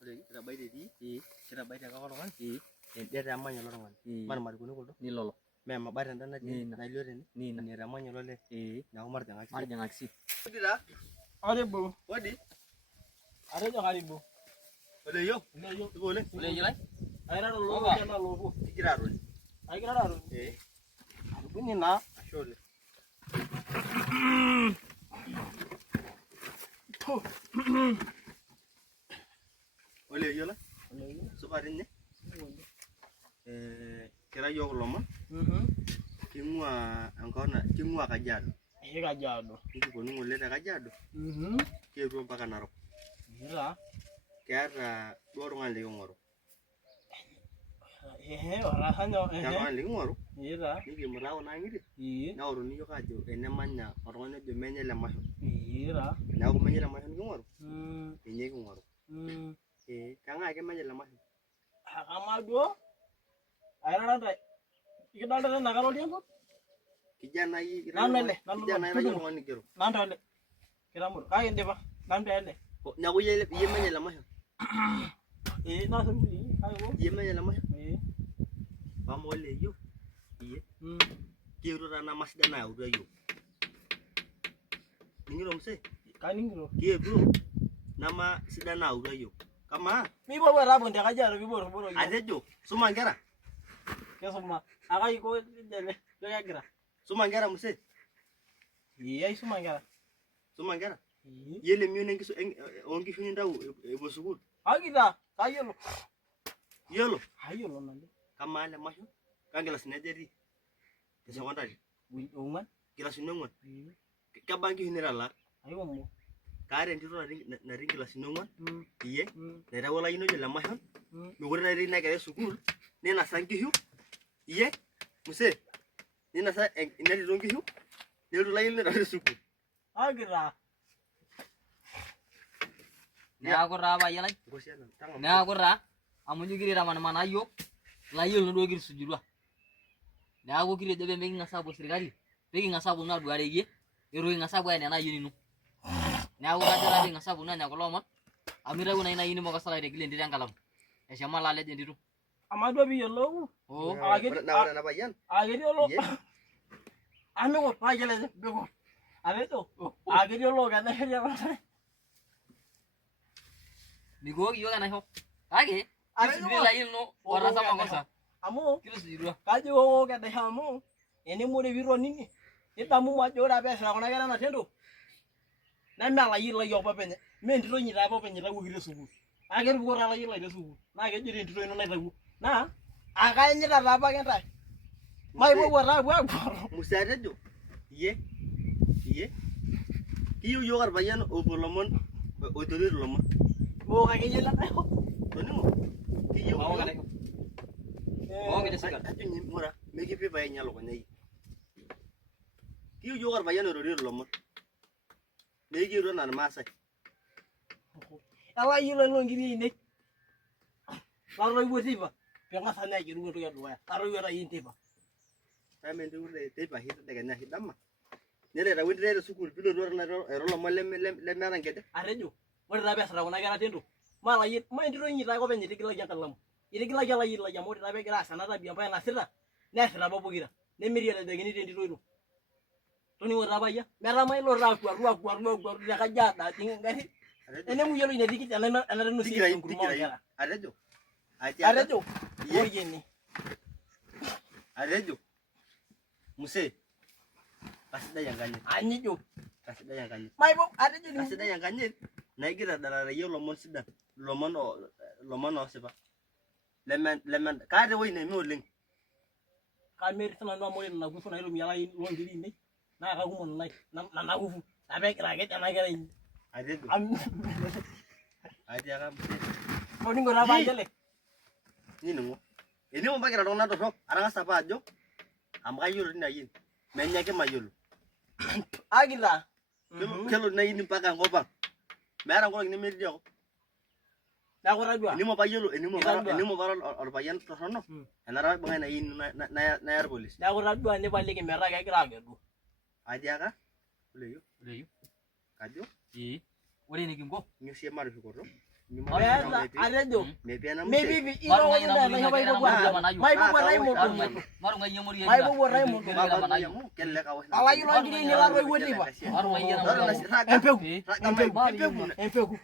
ore kitabaite dii kitabaite kake oltung'ani ende temanya ilo tung'ani marikuni kuldo nilolo mee mabata enda natii nailio tene ine temanya ilo lee neeku matijing'aki sii odi taa Karibu. odi Atejo karibu. oleyo ipo oleng oleyo lai Aira lolo tena lopo. kigira atoni Agira atoni. Karibuni naa. ashe oleng oleyo lai supa tinye kira yiok ilomon king'ua Kajiado Kajiado. nikiponu ng'ole te Kajiado kietuo mpaka Narok keeta duo oltung'ani liking'oru oltung'ani liking'oru nikimutaa kuna ang'itie neoruni yiok ajo enemanya oltung'ani ojo menye Lemasho neeku menye Lemasho niking'oru ninye king'oru keng'ae ake menye Lemasho Amaa duo airaranta ikidolta tena karoli enkop kijanai oltung'ani kigero nanta ele kitamur kake indipa nanta ele neeku iyie menye Lemasho nasipuli kake wo iyie menye Lemasho amaa oleyo iyie kietuo taa nama sidan nayautua yiok ning'ito msee kaning'ito kietuo nama sidan nayautua yiok kamaa mipopuo taa te Kajiado piboroboro atejo suma nkera kesuma akaiko jele kegira suma nkera msee aisuma nkera suma nkera iyie lemion onkishu nintau epuo sukuul akita kayiolo iyiolo ayiolo naleng kamaa Lemasho kankilasini aja etii te sekondari ong'uan nkilasini ong'uan kebaa nkishu nitalaa aikumok kaata entito natii nkilasini ong'uan iyie naitawuo olayioni ojo Lemasho mekure taa etii ina kerai sukuul ninasa nkishu iyie msee ninasa ina tito nkishu nelotu olayioni naitawuo sukuul akita neeku taa payian lai neeku taa amu ijo kigira amanaa yiok layiolo duo kitisujutua neeku kitejo pee miking'as aapuo sirkali piking'as aaponu aduare yie itu king'as aapuo aen ena ayioni ino neeku kajo taa piking'as aaponu anya kulo omon amu itawuo naa ina ayioni mokosala aitekel entito enkalamu eshomo alo alej entito amaa duo piiyiolou ore ena payian ketii olo amikut payieleze bikut atejo ketii olo kedeshetia mikooki yiok enaisho kake kisujui layioni ino otaasa makosa amu kitisujutua kajo woo kedesha amu enemore piitonini nidamu ajo ore apa eesita kuna kera ena tendo neme olayioni lai apa penye mee entito inyi taa apa openy itawuoki te sukuul kake ketupukuo taa olayioni lai te sukuul naa kejoito entito ino naitawuo naa akaanyita taa apake ntae maipopuo taa apuo aguaro msee atejo iyie kiyieu yiok orpayian opuo lomon oitoriori lomon woo akeyie lenaisho toning'o kiyieu ajo nye ng'ura mikipi paenya lukunya yie kiyieu yiok orpayian oitoriori lomon nekietuo enaa irmaasai elayiolo loonkiri ainei latoiwuo teipa piing'as anya ayiolou entoki edukuya latoiwuo taa yie teipa kama entoki teipa oshi tedekenya oshi dama nelo aitau entito te sukuul pilotu airo lomon lemeeta nkejek atejo ore taa peesita kuna kera tendo maa entito inyi taa ake openy itigilaki enkalamu itigilaki olayioni lai amu ore taa peegira aas ena tabia ambaye naasita neesita apa pokira nemetii enetekini tentito ino toning'o taa payian metaa mailo taa aguaru te Kajiado ajing engarri enemuyiolo ina tikit enatenosie enkurma onkera atejo oyeni atejo msee kasidai enkanyit anyijo kasidai enkanyit maipo atejo kasidai enkanyit naigira adarare yie lomon sidan lomon oosipa kaata ewueji neme oleng kametii sinanu amu ore nena kufu naitumia ilayieni loonkiri ainei naa kakumok nena kufu naa peegira aked ena kerai inyi atejo atiaka msee toning'o taa payian lai nining'o ening'o mpaka iltung'anak torrok atang'asa apa ajo amu kayiolo tina ayieni menya ake mayiolo akita kelo tina ayieni mpaka enkop ang meeta nkolong'i nemetii akop neeku tadua enimo para orpayian torrono enara ibung'a ina ayieni naya irpolisi neeku tadua nipaliki metaa kegira akedu atiaka oleyo oleyo kajo ore enikinko nyusie matushukoto Meeta atejo. Mepiana Mepipi ilo wani na na haba ibo kwa. Mai bo Raymond. Maru ngai yemuri Mai bo Raymond. Ala ilo ngiri ni la roi wodi ba. Maru ngai yemuri. Empegu. Empegu. Empegu.